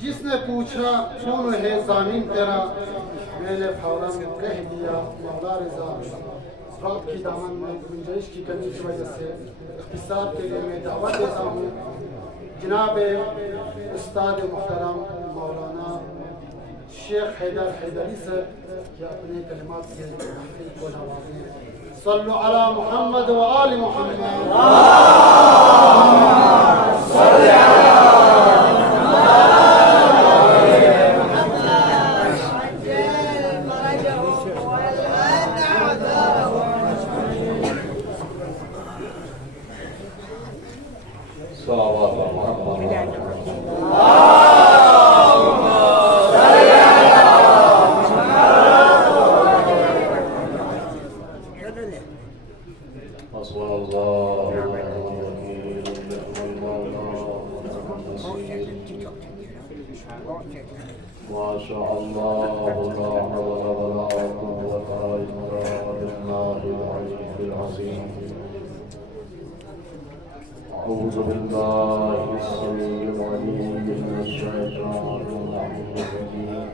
جس نے پوچھا کون ہے ضامن تیرا، میں نے فوراً کہہ دیا مولا رضا۔ رات کی دامن میں گنجائش کی کمی کی وجہ سے اختصار کے لیے میں دعوت دیتا ہوں جناب استاد محترم مولانا شیخ حیدر حیدری سے کہ اپنے کلمات سے محفل کو نوازیں۔ صلو علی محمد و آل محمد۔ أعوذ بالله السميع العليم من الشيطان الرجيم.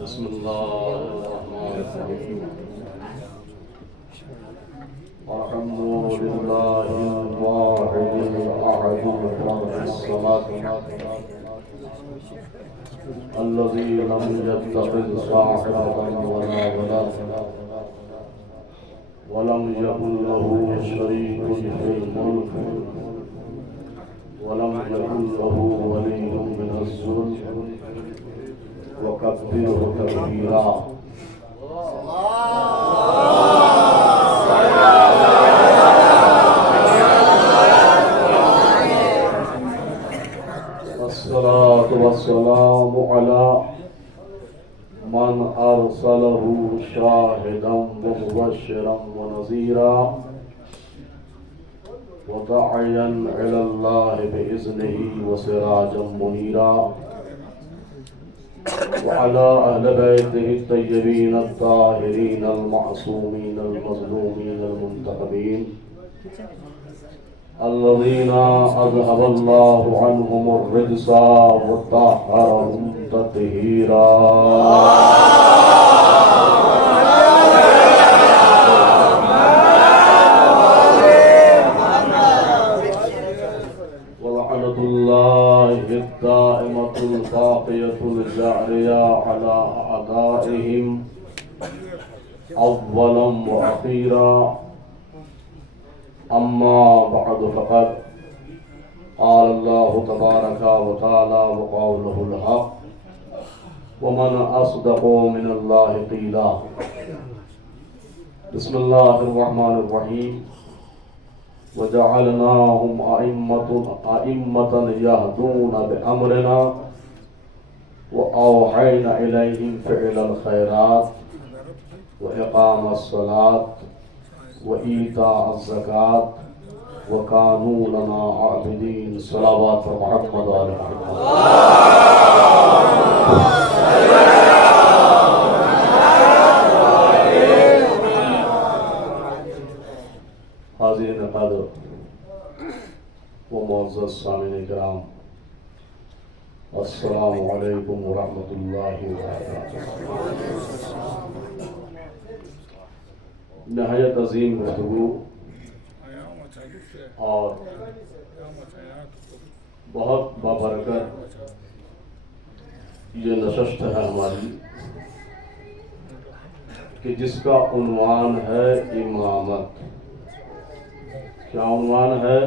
بسم الله الرحمن الرحيم. الحمد لله الواحد الأحد الفرد الصمد الذي لم يتخذ صاحبة ولا ولد ولم يكن له شريك في الملك ولم يكن له ولي من الذل وكبره تكبيرا. والصلاة والسلام على من أرسله شاهدا ومبشرا ونذيرا وداعيا إلى الله بإذنه وسراجا منيرا، وعلى أهل بيته الطيبين الطاهرين المعصومين المظلومين المنتخبين الذين أذهب الله عنهم الرجس وطهرهم تطهيرا. ولعنة الله الدائمة الباقية الجارية على أعدائهم أولا وأخيرا. أما بعد فقد قال الله تبارك وتعالى وقوله الحق ومن أصدق من الله قيلا. بسم الله الرحمن الرحيم. وجعلناهم أئمة يهدون بأمرنا وأوحينا إليهم فعل الخيرات وإقام الصلاة وإيتاء الزكاة وكانوا لنا عابدين. صلوات محمد وآل محمد. حاضرین قدر و معزز سامعین کرام، السلام علیکم ورحمۃ اللہ وبرکاتہ. نہایت عظیم گفتگو اور بہت بابرکت یہ نشست ہے ہماری کہ جس کا عنوان ہے امامت. کیا عنوان ہے؟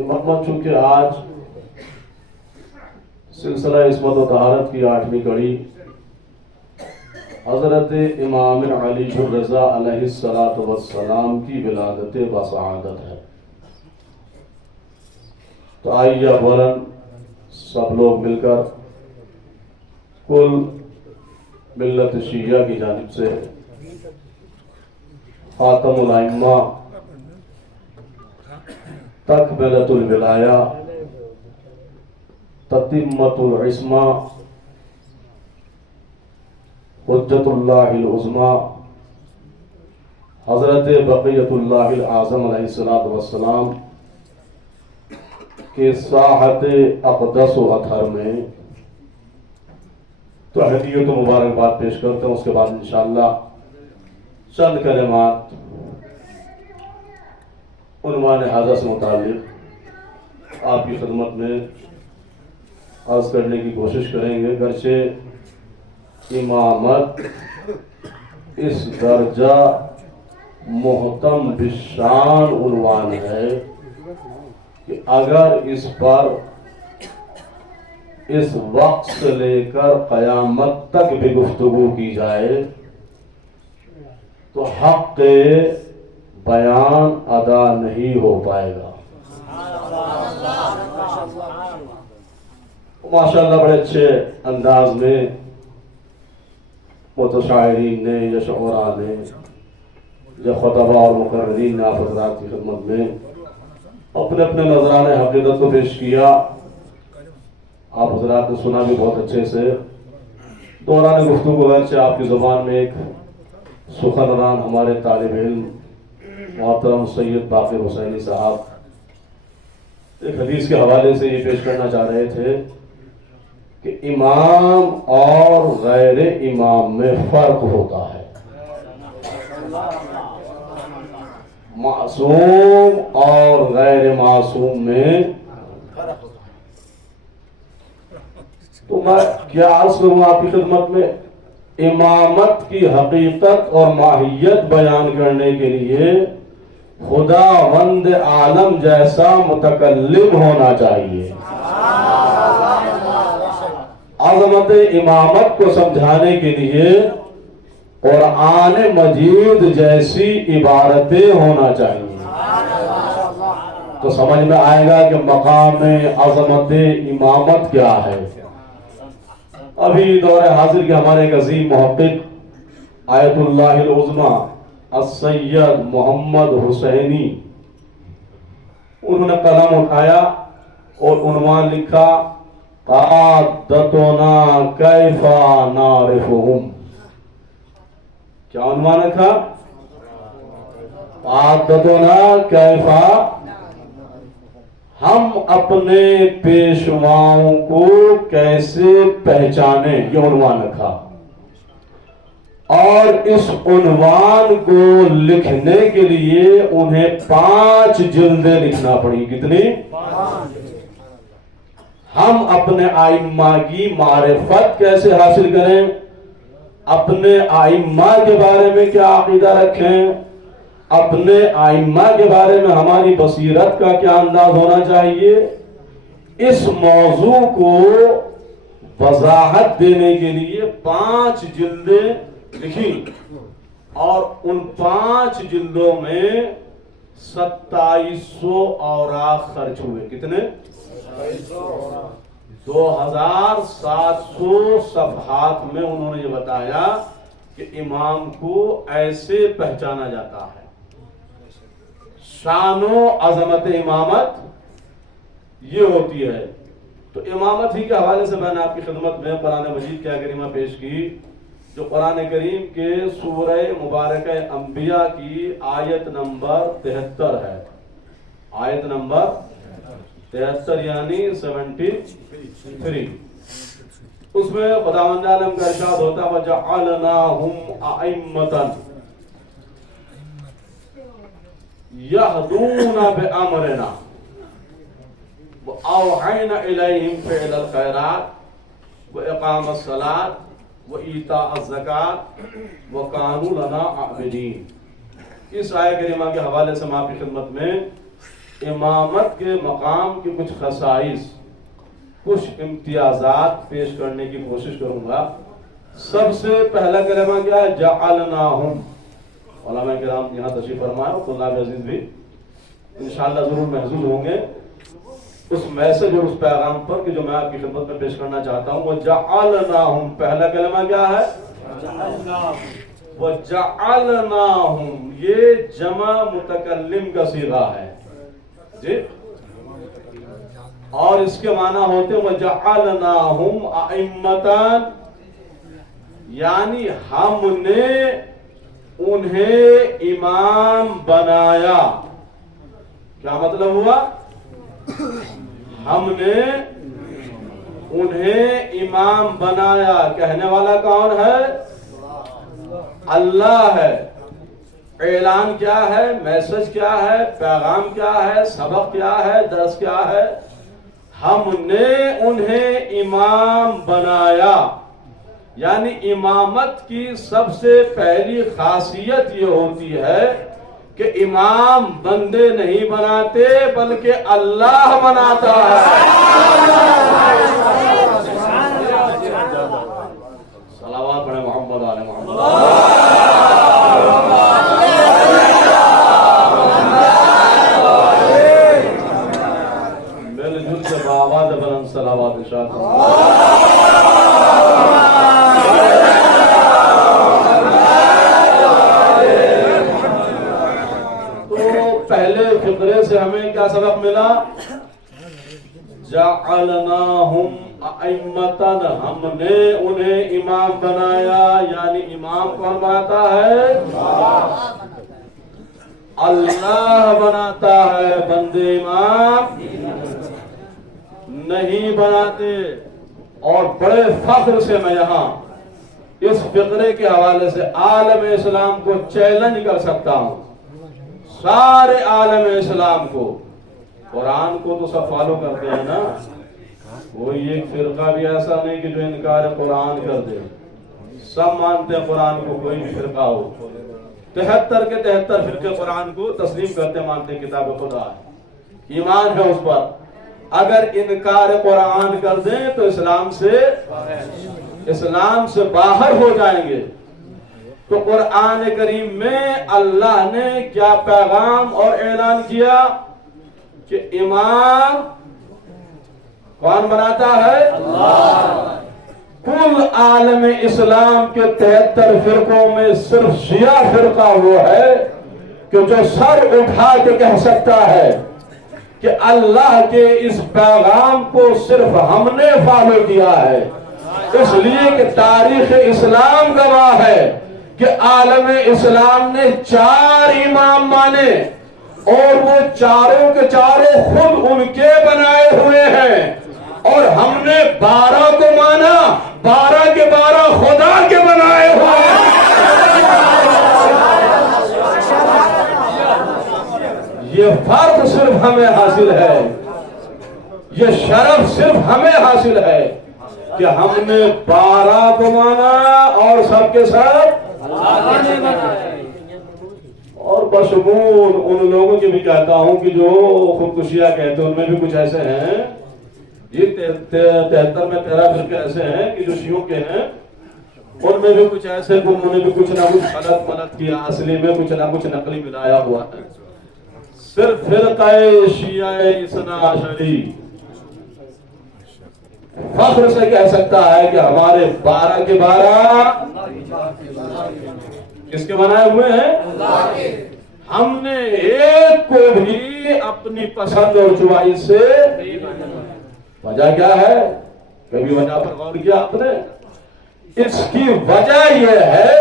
امامت. چونکہ آج سلسلہ عصمت و طہارت کی 8ویں کڑی حضرت امام علی الرضا علیہ السلام کی ولادت بسعادت ہے. تو آئیے اولاً سب لوگ مل کر کل ملت شیعہ کی جانب سے خاتم الائمہ تکملۃ الولایہ تتمۃ العصمہ حجت اللہ العظمیٰ حضرت بقیت اللہ الاعظم علیہ السلام کہ ساحت اقدس و اطہر میں تحیت و مبارکباد پیش کرتا ہوں. اس کے بعد انشاءاللہ چند کلمات عنوان حاضر سے متعلق آپ کی خدمت میں عرض کرنے کی کوشش کریں گے. گرچہ امامت اس درجہ محتم بشان عنوان ہے کہ اگر اس پر اس وقت سے لے کر قیامت تک بھی گفتگو کی جائے تو حق بیان ادا نہیں ہو پائے گا. ماشاءاللہ بڑے اچھے انداز میں متشاعرین نے یا شعراء نے یا خطباء اور مقررین نے آپ حضرات کی خدمت میں اپنے اپنے نظرانے حقیقت کو پیش کیا. آپ حضرات نے سنا بھی بہت اچھے سے. دوران گفتگو اگرچہ آپ کی زبان میں ایک سخنران ہمارے طالب علم محترم سید باقر حسینی صاحب ایک حدیث کے حوالے سے یہ پیش کرنا چاہ رہے تھے کہ امام اور غیر امام میں فرق ہوتا ہے. معصوم اور غیر معصوم میں تو میں کیا عرض کروں آپ کی خدمت میں. امامت کی حقیقت اور ماہیت بیان کرنے کے لیے خدا وند عالم جیسا متکلم ہونا چاہیے. عظمت امامت کو سمجھانے کے لیے قرآن مجید جیسی عبارتیں ہونا چاہیے تو سمجھ میں آئے گا کہ مقام عظمت امامت کیا ہے. ابھی دور حاضر کے ہمارے ایک عظیم محقق آیت اللہ العظمی السید محمد حسینی انہوں نے قلم اٹھایا اور عنوان لکھا قادتنا کیف نعرفہم. کیا عنوان رکھا؟ قادتنا کیف، ہم اپنے پیشواؤں کو کیسے پہچانے، یہ عنوان رکھا. اور اس عنوان کو لکھنے کے لیے انہیں 5 جلدیں لکھنا پڑی. کتنی؟ ہم اپنے ائمہ کی معرفت کیسے حاصل کریں، اپنے ائمہ کے بارے میں کیا عقیدہ رکھیں، اپنے ائمہ کے بارے میں ہماری بصیرت کا کیا انداز ہونا چاہیے، اس موضوع کو وضاحت دینے کے لیے 5 جلدیں لکھی. اور ان 5 جلدوں میں 2700 اوراق خرچ ہوئے. کتنے؟ 2700 صفحات میں انہوں نے یہ بتایا کہ امام کو ایسے پہچانا جاتا ہے. شان و عظمت امامت یہ ہوتی ہے. تو امامت ہی کے حوالے سے میں نے آپ کی خدمت میں قرآن مجید کی کریمہ پیش کی جو قرآن کریم کے سورہ مبارکہ انبیاء کی آیت نمبر 73 ہے. آیت نمبر 73 یعنی 73. اس میں خداوند عالم کا ارشاد ہوتا ہے وَجَعَلْنَاهُمْ أَئِمَّةً يَهْدُونَ بِأَمْرِنَا وَأَوْحَيْنَا إِلَيْهِمْ فِعْلَ الْخَيْرَاتِ وَإِقَامَ الصَّلَاةِ وَإِيتَاءَ الزَّكَاةِ وَكَانُوا لَنَا عَابِدِينَ. اس آیت کریمہ کے حوالے سے میں آپ کی خدمت میں امامت کے مقام کی کچھ خصائص، کچھ امتیازات پیش کرنے کی کوشش کروں گا. سب سے پہلا کلمہ کیا ہے؟ جعلناہم. علماء کرام یہاں تشریف فرمائے اور طلاب عزیز بھی انشاءاللہ ضرور محظوظ ہوں گے اس میسج اور اس پیغام پر کہ جو میں آپ کی خدمت میں پیش کرنا چاہتا ہوں. وَجَعَلْنَاهُمْ پہلا کلمہ کیا ہے؟ وَجَعَلْنَاهُمْ یہ جمع متکلم کا صیغہ ہے جی، اور اس کے معنی ہوتے ہیں وَجَعَلْنَاهُمْ أَئِمَّةً یعنی ہم نے انہیں امام بنایا. کیا مطلب ہوا؟ ہم نے انہیں امام بنایا. کہنے والا کون ہے؟ اللہ ہے. اعلان کیا ہے؟ میسج کیا ہے؟ پیغام کیا ہے؟ سبق کیا ہے؟ درس کیا ہے؟ ہم نے انہیں امام بنایا. یعنی امامت کی سب سے پہلی خاصیت یہ ہوتی ہے کہ امام بندے نہیں بناتے بلکہ اللہ بناتا ہے. صلوات پڑھیں محمد علی محمد. مل جل سے بآواز بلند صلوات ارشاد. پہلے فقرے سے ہمیں کیا سبق ملا؟ جعلناہم ائمۃ، ہم نے انہیں امام بنایا. یعنی امام کون بناتا ہے؟ اللہ بناتا ہے، بندے امام نہیں بناتے. اور بڑے فخر سے میں یہاں اس فقرے کے حوالے سے عالم اسلام کو چیلنج کر سکتا ہوں. سارے عالم اسلام کو، قرآن کو تو سب فالو کرتے ہیں نا، کوئی ایک فرقہ بھی ایسا نہیں کہ جو انکار قرآن کر دے. سب مانتے ہیں قرآن کو، کوئی بھی فرقہ ہو. 73 کے 73 فرقے قرآن کو تسلیم کرتے، مانتے ہیں کتاب خدا ہے، ایمان ہے اس پر. اگر انکار قرآن کر دیں تو اسلام سے باہر ہو جائیں گے. تو قرآن کریم میں اللہ نے کیا پیغام اور اعلان کیا کہ امام کون بناتا ہے؟ اللہ. کل عالم اسلام کے 73 فرقوں میں صرف شیعہ فرقہ وہ ہے کہ جو سر اٹھا کے کہہ سکتا ہے کہ اللہ کے اس پیغام کو صرف ہم نے فالو کیا ہے. اس لیے کہ تاریخ اسلام گواہ ہے کہ عالم اسلام نے 4 امام مانے اور وہ چاروں کے چاروں خود ان کے بنائے ہوئے ہیں. اور ہم نے 12 کو مانا، 12 کے 12 خدا کے بنائے ہوئے ہیں. یہ فرق صرف ہمیں حاصل ہے، یہ شرف صرف ہمیں حاصل ہے کہ ہم نے 12 کو مانا اور سب کے ساتھ. اور بشمول ان لوگوں کی بھی کہتا ہوں کہ جو خودکشیاں کہتے ہیں ان میں بھی کچھ ایسے ہیں، یہ 73 میں 13 فرقے ایسے ہیں کہ جو شیعوں کے ہیں، ان میں بھی کچھ ایسے کہ انہوں نے بھی کچھ نہ کچھ غلط ملت کیا، اصلی میں کچھ نہ کچھ نقلی ملایا ہوا ہے. صرف فرقہ شیعہ اثنا عشری فخر سے کہہ سکتا ہے کہ ہمارے 12 کے 12 کس کے بنائے ہوئے ہیں؟ اللہ کے. ہم نے ایک کو بھی اپنی پسند اور چوائس سے. وجہ کیا ہے؟ کبھی وجہ پر غور کیا آپ نے؟ اس کی وجہ یہ ہے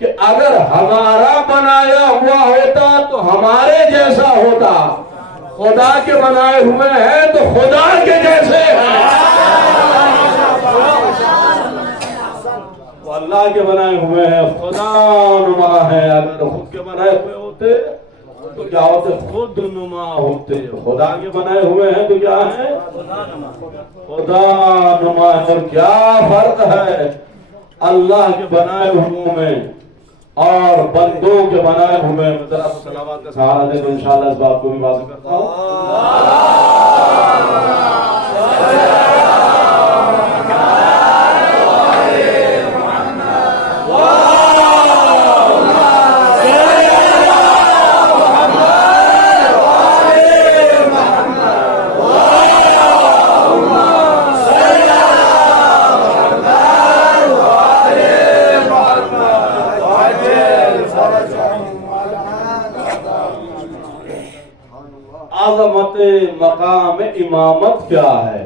کہ اگر ہمارا بنایا ہوا ہوتا تو ہمارے جیسا ہوتا. خدا کے بنائے ہوئے ہیں تو خدا کے جیسے ہیں. اللہ کے بنائے ہوئے ہیں، خدا نما ہے. اگر خود کے بنائے ہوئے ہوتے تو کیا ہوتے؟ خود نما ہوتے. خدا کے بنائے ہوئے ہیں تو کیا ہے؟ خدا نما. اور کیا فرق ہے اللہ کے بنائے ہوئے میں اور بندوں کے بنائے ہوئے میں؟ ذرا صلوات کا سہارا دے تو انشاءاللہ اس بات کو بھی واضح کرتا ہوں. عظمت مقام امامت کیا ہے؟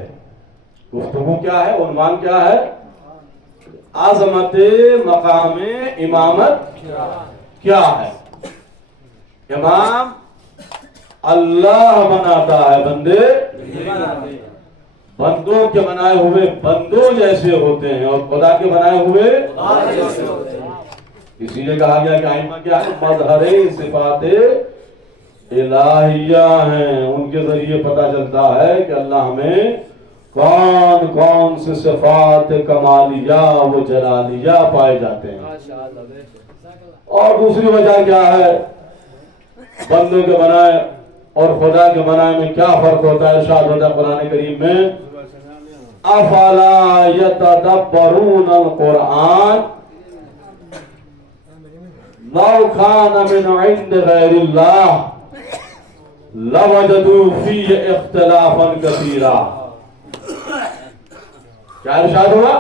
گفتگو کیا ہے؟ عنوان کیا ہے؟ عظمت مقام امامت کیا ہے؟ امام اللہ بناتا ہے، بندے بندوں کے بنائے ہوئے بندوں جیسے ہوتے ہیں اور خدا کے بنائے ہوئے اسی لیے کہا گیا کہ ائمہ کیا ہے؟ مظہر صفات الہیہ ہیں، ان کے ذریعے پتہ چلتا ہے کہ اللہ ہمیں کون کون سے صفات کمالیہ و جلالیہ پائے جاتے ہیں۔ اور دوسری وجہ کیا ہے بندوں کے بنائے اور خدا کے بنائے میں کیا فرق ہوتا ہے؟ ارشاد ہوتا ہے قرآن کریم میں افلا یتدبرون القرآن لو کان من عند غیر اللہ لوجدوا فیہ اختلافا کثیرا۔ کیا ارشاد ہوا؟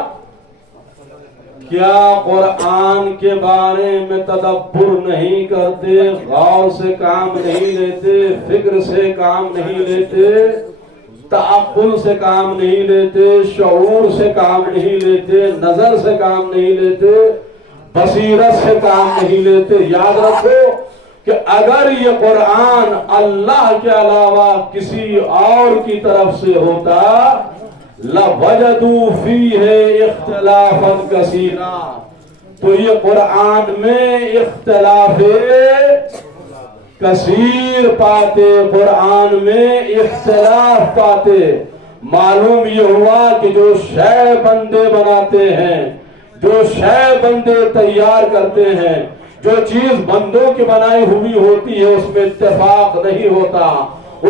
کیا قرآن کے بارے میں تدبر نہیں کرتے، غور سے کام نہیں لیتے، فکر سے کام نہیں لیتے، تعقل سے کام نہیں لیتے، شعور سے کام نہیں لیتے، نظر سے کام نہیں لیتے، بصیرت سے کام نہیں لیتے؟ یاد رکھو کہ اگر یہ قرآن اللہ کے علاوہ کسی اور کی طرف سے ہوتا لَوَجَدُوا فِيهِ اخْتِلَافًا كَثِيرًا، تو یہ قرآن میں اختلاف کثیر پاتے، قرآن میں اختلاف پاتے۔ معلوم یہ ہوا کہ جو شے بندے بناتے ہیں، جو شے بندے تیار کرتے ہیں، جو چیز بندوں کی بنائی ہوئی ہوتی ہے اس میں اتفاق نہیں ہوتا،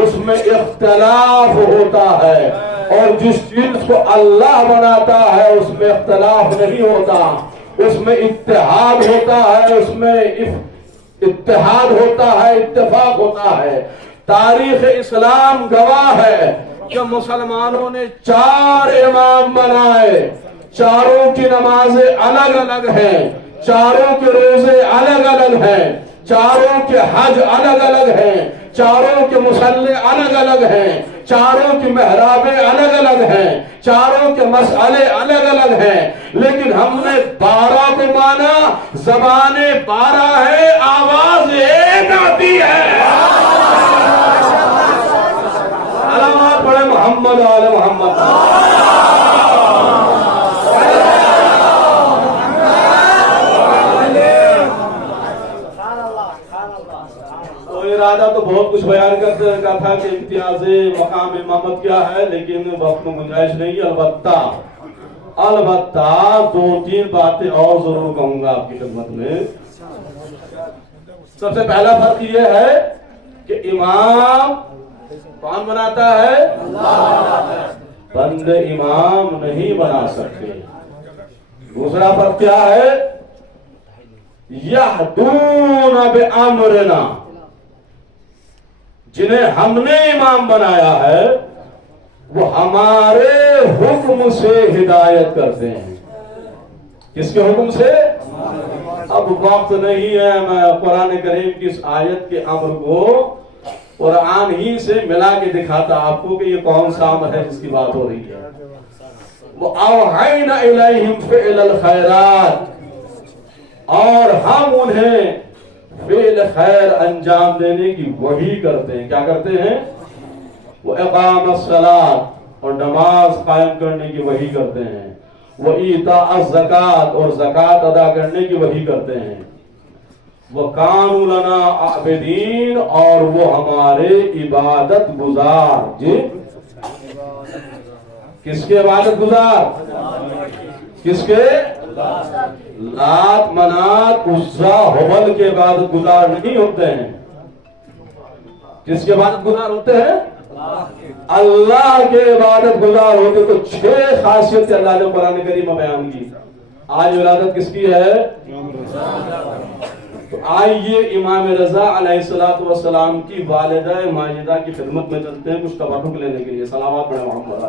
اس میں اختلاف ہوتا ہے، اور جس چیز کو اللہ بناتا ہے اس میں اختلاف نہیں ہوتا، اس میں اتحاد ہوتا ہے، اس میں اتحاد ہوتا ہے، اتفاق ہوتا ہے۔ تاریخ اسلام گواہ ہے کہ مسلمانوں نے 4 امام بنائے، چاروں کی نمازیں الگ الگ ہیں، چاروں کے روزے الگ الگ ہیں، چاروں کے حج الگ الگ ہیں، چاروں کے مصلے الگ الگ ہیں، چاروں کی محرابیں الگ الگ ہیں، چاروں کے مسئلے الگ الگ ہیں، لیکن ہم نے 12 کو مانا، زبانیں 12 ہیں، آواز ایک آتی ہے۔ علامات پڑھے محمد آل محمد۔ ارادہ تو بہت کچھ بیان کرتے کا تھا کہ امتیاز مقام امامت کیا ہے، لیکن وقت میں گنجائش نہیں۔ البتہ 2-3 باتیں اور ضرور کہوں گا آپ کی خدمت میں۔ سب سے پہلا فرق یہ ہے کہ امام کون بناتا ہے؟ بندے امام نہیں بنا سکتے۔ دوسرا فرق کیا ہے؟ یہدون بامرنا، جنہیں ہم نے امام بنایا ہے وہ ہمارے حکم سے ہدایت کرتے ہیں۔ کس کے حکم سے؟ اب وقت نہیں ہے میں قرآن کریم کی اس آیت کے امر کو قرآن ہی سے ملا کے دکھاتا آپ کو کہ یہ کون سا امر ہے جس کی بات ہو رہی ہے۔ وَأَوْحَيْنَا إِلَيْهِمْ فِعْلَ الْخَيْرَاتِ، اور ہم انہیں فعل خیر انجام دینے کی وحی کرتے ہیں۔ کیا کرتے ہیں؟ وہ اقام الصلاۃ، اور نماز قائم کرنے کی وحی کرتے ہیں۔ وہ ایتاء الزکات، اور زکات ادا کرنے کی وحی کرتے ہیں۔ وہ کانوا لنا عابدین، اور وہ ہمارے عبادت گزار۔ جی کس کے عبادت گزار؟ کس کے؟ لات منات عزا ہبل کے عبادت گزار نہیں ہوتے ہیں۔ کس کے عبادت گزار ہوتے ہیں؟ اللہ کے عبادت گزار ہوتے۔ تو 6 خاصیت اللہ نے قرآن کریم میں بیان کی۔ آج ولادت کس کی ہے؟ تو آئیے امام رضا علیہ السلام کی والدہ ماجدہ کی خدمت میں چلتے ہیں کچھ تبرک لینے کے لیے۔ صلوات پڑھیں محمد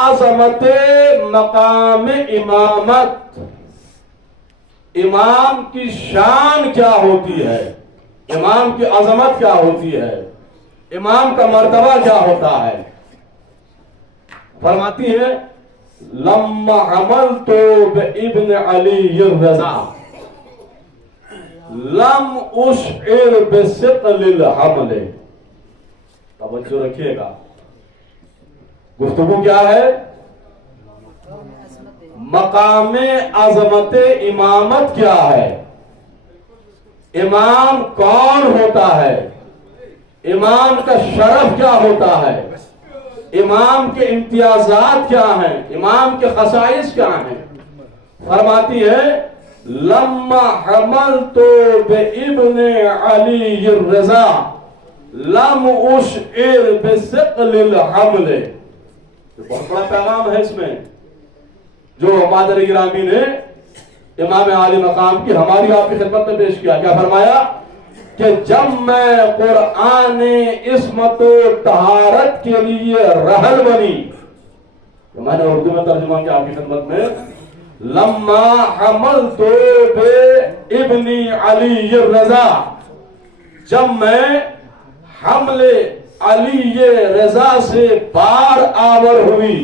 عظمت مقام امامت، امام کی شان کیا ہوتی ہے، امام کی عظمت کیا ہوتی ہے، امام کا مرتبہ کیا ہوتا ہے۔ فرماتی ہے لما عملت بابن علی الرضا لم اشعر بثقل الحمل. توجہ رکھیے گا، گفتگو کیا ہے؟ مقام عظمت امامت کیا ہے، امام کون ہوتا ہے، امام کا شرف کیا ہوتا ہے، امام کے امتیازات کیا ہیں، امام کے خصائص کیا ہیں. فرماتی ہے لما حملت بابن علی الرضا لم اشعر بثقل الحمل. بہت بڑا پیغام ہے اس میں جو مادر گرامی نے امام عالی مقام کی ہماری آپ کی خدمت میں پیش کیا. کیا فرمایا کہ جب میں قرآن عصمت و طہارت کے لیے رہل بنی، میں نے اردو میں ترجمہ کیا آپ کی خدمت میں، لما حملت بابن علی الرضا، جب میں حمل علی رضا سے بار آور ہوئی،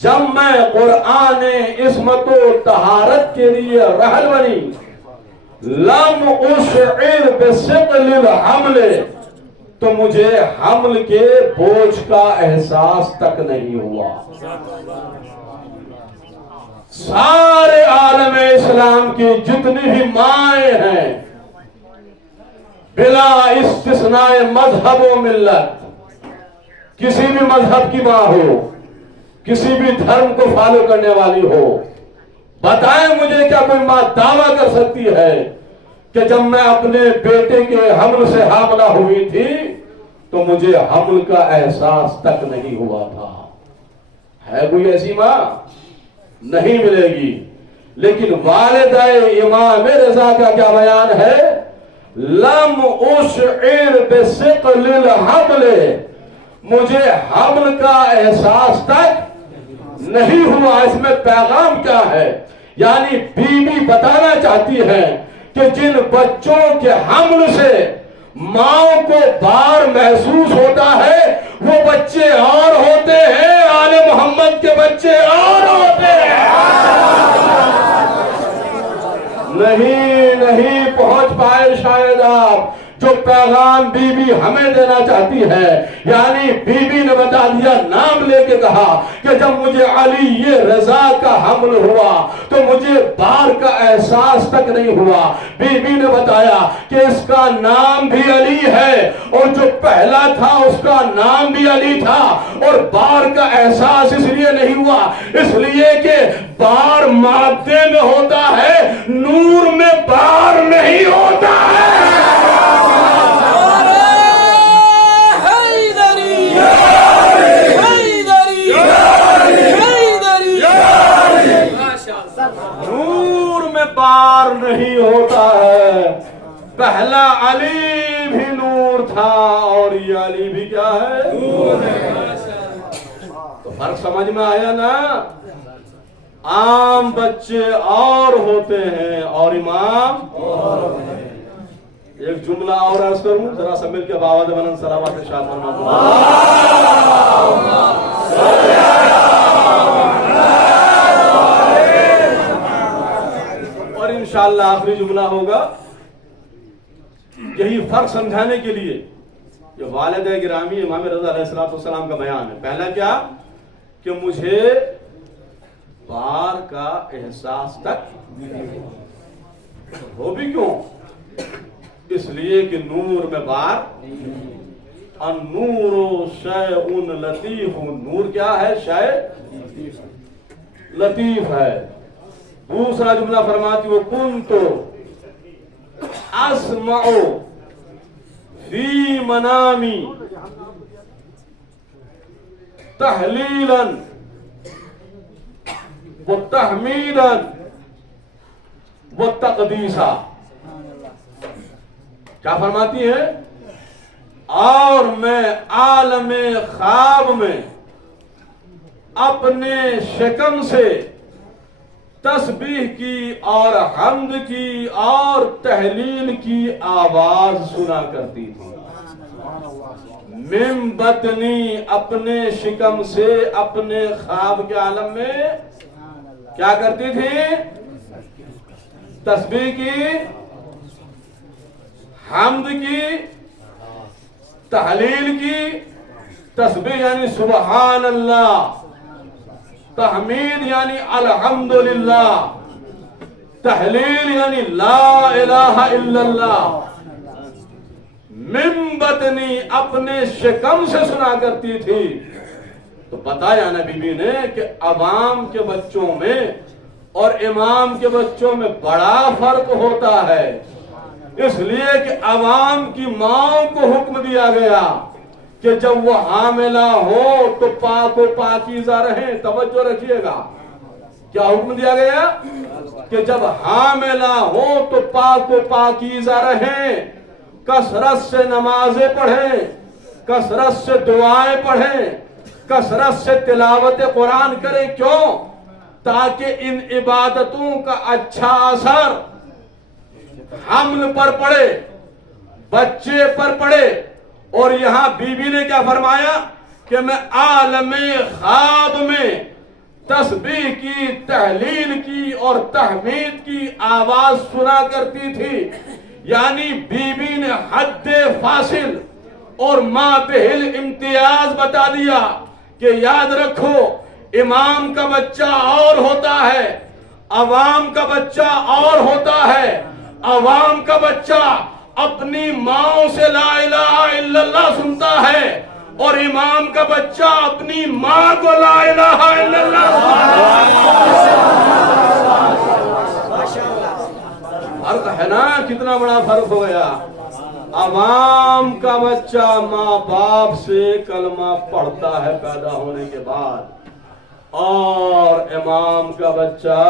جب میں قرآن عصمت و طہارت کے لیے رہل بنی، لم اشعر بثقل الحمل، تو مجھے حمل کے بوجھ کا احساس تک نہیں ہوا. سارے عالم اسلام کی جتنی بھی مائیں ہیں بلا استثناء مذہب و ملت، کسی بھی مذہب کی ماں ہو، کسی بھی دھرم کو فالو کرنے والی ہو، بتائیں مجھے کیا کوئی ماں دعویٰ کر سکتی ہے کہ جب میں اپنے بیٹے کے حمل سے حاملہ ہوئی تھی تو مجھے حمل کا احساس تک نہیں ہوا تھا؟ ہے کوئی ایسی ماں؟ نہیں ملے گی. لیکن والدہ امام رضا کا کیا بیان ہے؟ لم اشعر بثقل الحمل، مجھے حمل کا احساس تک نہیں ہوا. اس میں پیغام کیا ہے؟ یعنی بیوی بتانا چاہتی ہے کہ جن بچوں کے حمل سے ماں کو بار محسوس ہوتا ہے وہ بچے اور ہوتے ہیں، آل محمد کے بچے اور ہوتے ہیں. نہیں پہنچ پائے شاید آپ جو پیغام بی بی ہمیں دینا چاہتی ہے. یعنی بی بی نے بتا دیا، نام لے کے کہا کہ جب مجھے علی رضا کا حمل ہوا تو مجھے بار کا احساس تک نہیں ہوا. بی بی نے بتایا کہ اس کا نام بھی علی ہے اور جو پہلا تھا اس کا نام بھی علی تھا، اور بار کا احساس اس لیے نہیں ہوا اس لیے کہ بار مادے میں ہوتا ہے، نور میں بار نہیں ہوتا ہے. نور میں بار نہیں ہوتا ہے. پہلا علی بھی نور تھا اور یہ علی بھی کیا ہے؟ نور ہے. تو فرق سمجھ میں آیا نا؟ عام بچے اور ہوتے ہیں اور امام اور ہوتے ہیں. ایک جملہ اور عرض کروں ذرا سا مل کے باواد بلند صلوات شاہ محمد اور انشاءاللہ آخری جملہ ہوگا. یہی فرق سمجھانے کے لیے جو والدہ گرامی امام رضا علیہ السلام کا بیان ہے. پہلا کیا کہ مجھے بار کا احساس تک وہ بھی کیوں؟ اس لیے کہ نور میں بار، النور شیء لطیف، نور کیا ہے؟ شیء لطیف ہے. دوسرا جملہ فرماتی وہ کنت اسمع فی منامی تحلیلا وتحمیدا وتقدیسا. کیا فرماتی ہے؟ اور میں عالم خواب میں اپنے شکم سے تسبیح کی اور حمد کی اور تحلیل کی آواز سنا کرتی تھی. من بطنی اپنے شکم سے اپنے خواب کے عالم میں کیا کرتی تھی؟ تسبیح کی، حمد کی، تحلیل کی۔ تسبیح یعنی سبحان اللہ، تحمید یعنی الحمدللہ، تحلیل یعنی لا الہ الا اللہ۔ من بطنی اپنے شکم سے سنا کرتی تھی۔ تو بتایا نا بی بی نے کہ عوام کے بچوں میں اور امام کے بچوں میں بڑا فرق ہوتا ہے، اس لیے کہ عوام کی ماں کو حکم دیا گیا کہ جب وہ حاملہ ہو تو پاک و پاکیزہ رہیں۔ توجہ رکھیے گا، کیا حکم دیا گیا؟ کہ جب حاملہ ہو تو پاک و پاکیزہ رہیں، کثرت سے نمازیں پڑھیں، کثرت سے دعائیں پڑھیں، کثرت سے تلاوت قرآن کریں۔ کیوں؟ تاکہ ان عبادتوں کا اچھا اثر حمل پر پڑے، بچے پر پڑے۔ اور یہاں بی بی نے کیا فرمایا کہ میں عالم خواب میں تسبیح کی، تحلیل کی اور تحمید کی آواز سنا کرتی تھی۔ یعنی بی بی نے حد فاصل اور مابہل امتیاز بتا دیا کہ یاد رکھو، امام کا بچہ اور ہوتا ہے، عوام کا بچہ اور ہوتا ہے۔ عوام کا بچہ اپنی ماں سے لا الہ الا اللہ سنتا ہے، اور امام کا بچہ اپنی ماں کو لا الہ الا اللہ فرق ہے نا، کتنا بڑا فرق ہو گیا۔ عوام کا بچہ ماں باپ سے کلمہ پڑھتا ہے پیدا ہونے کے بعد، اور امام کا بچہ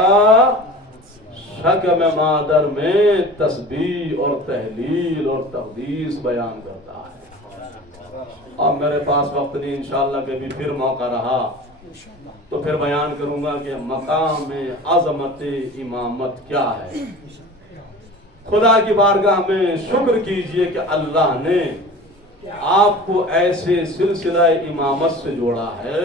شکم مادر میں تسبیح اور تحلیل اور تقدیس بیان کرتا ہے۔ اب میرے پاس وقت نہیں، انشاءاللہ کبھی پھر موقع رہا تو پھر بیان کروں گا کہ مقام عظمت امامت کیا ہے۔ خدا کی بارگاہ میں شکر کیجئے کہ اللہ نے آپ کو ایسے سلسلہ امامت سے جوڑا ہے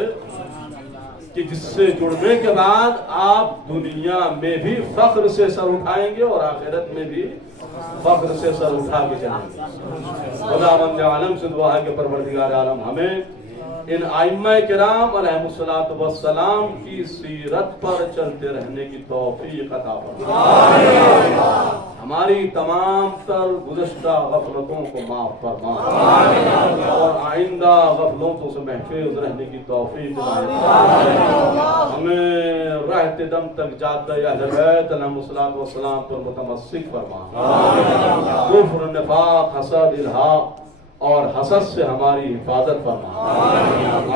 کہ جس سے جڑنے کے بعد آپ دنیا میں بھی فخر سے سر اٹھائیں گے اور آخرت میں بھی فخر سے سر اٹھا کے چلیں گے۔ خدا بند عالم سے دعا ہے کہ پروردگار عالم ہمیں ان ائمہ کرام علیہ السلام کی سیرت پر چلتے رہنے کی توفیق عطا فرمائے، ہماری تمام تر گزشتہ غفلتوں کو معاف فرما، اور آئندہ غفلتوں سے محفوظ رہنے کی توفیق عطا، ہمیں رہتے دم تک جادہ اہل بیت علیہ السلام پر متمسک فرما، کفر، نفاق، حسد، الحاق اور حسد سے ہماری حفاظت فرما،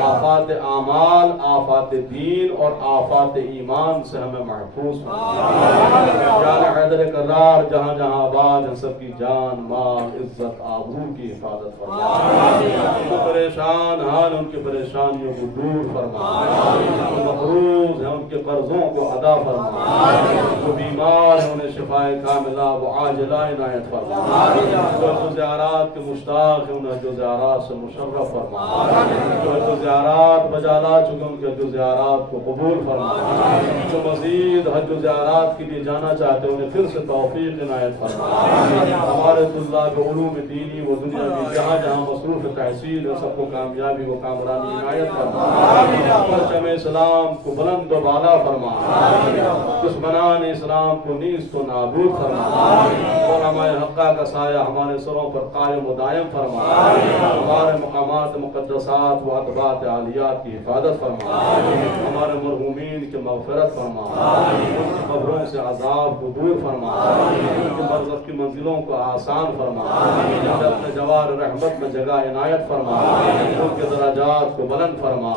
آفات اعمال، آفات دین اور آفات ایمان سے ہمیں محفوظ فرما۔ جان حیدر کرار جہاں جہاں آباد ہیں سب کی جان، مال، عزت، آبرو کی حفاظت فرما، جو پریشان حال ان کی پریشانیوں کو دور فرما، جو مقروض ہیں ان کے قرضوں کو ادا فرما، جو بیمار ہیں انہیں شفائے کاملہ و عاجلہ عنایت فرما، جو زیارات کے مشتاق ہیں انہیں جو زیارات سے مشرف فرما، جو زیارات بجا لا چکے ان کے جو زیارات کو قبول فرما، جو مزید حج و زیارات کے لیے جانا چاہتے ہیں انہیں پھر سے توفیق عنایت فرما، ہمارے طلاب علوم دینی و دنیاوی جہاں جہاں مصروف تحصیل ہے سب کو کامیابی و کامرانی عنایت فرما، پرچم اسلام کو بلند و بالا فرما، دشمنان اسلام کو نیست و نابود فرما، علماء حقہ کا سایہ ہمارے سروں پر قائم و دائم فرما، ہمارے مقامات مقدسات و عتبات عالیات کی حفاظت فرما، ہمارے مرحومین کی مغفرت فرما، ان کی قبروں سے عذاب کو دور فرما، ان کی برزخ کی منزلوں کو آسان فرما، اپنے جوار رحمت میں جگہ عنایت فرما، ان کے درجات کو بلند فرما۔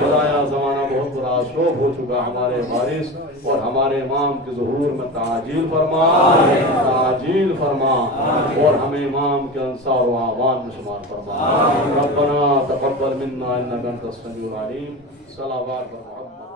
خدایا زمانہ بہت برا شوب ہو چکا، ہمارے بارش اور ہمارے امام کے ظہور میں تعجیل فرما، تعجیل فرما، اور ہمیں امام کے انصار و اعوان میں شمار فرما۔ ربنا تقبل منا انك انت السميع العليم۔ صلوات محمد